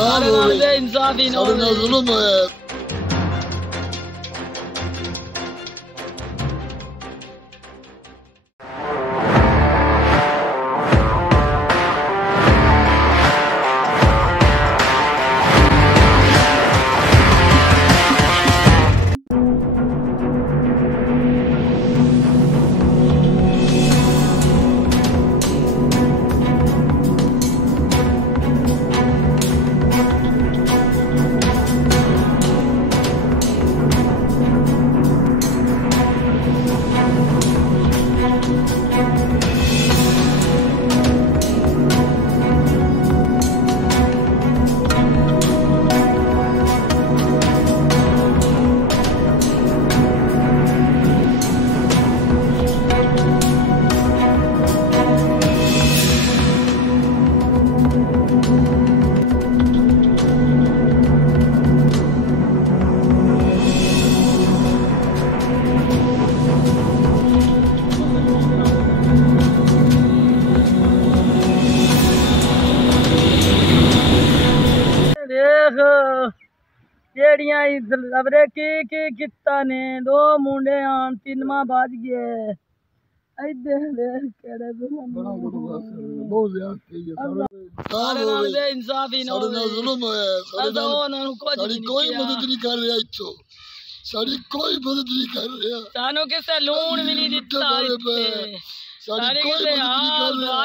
सारे नाल बेइंसाफी ना होवे, जुल्म होया। जेड़ियां खबरे की किता ने, दो मुंडे आन तिनमा बज गए। इधर देख केड़े बहुत ज्यादा इंसाफी ना होवे, जुल्म होया। साडी कोई मदद नहीं कर रहा, इत्थों साडी कोई मदद नहीं कर रहा। सानू किसे लूण भी नहीं दिता, साडी कोई मदद नहीं कर रहा,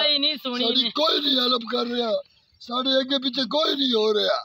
साडी कोई नहीं हेल्प कर रहा, साडे अगे पीछे कोई नहीं हो रहा।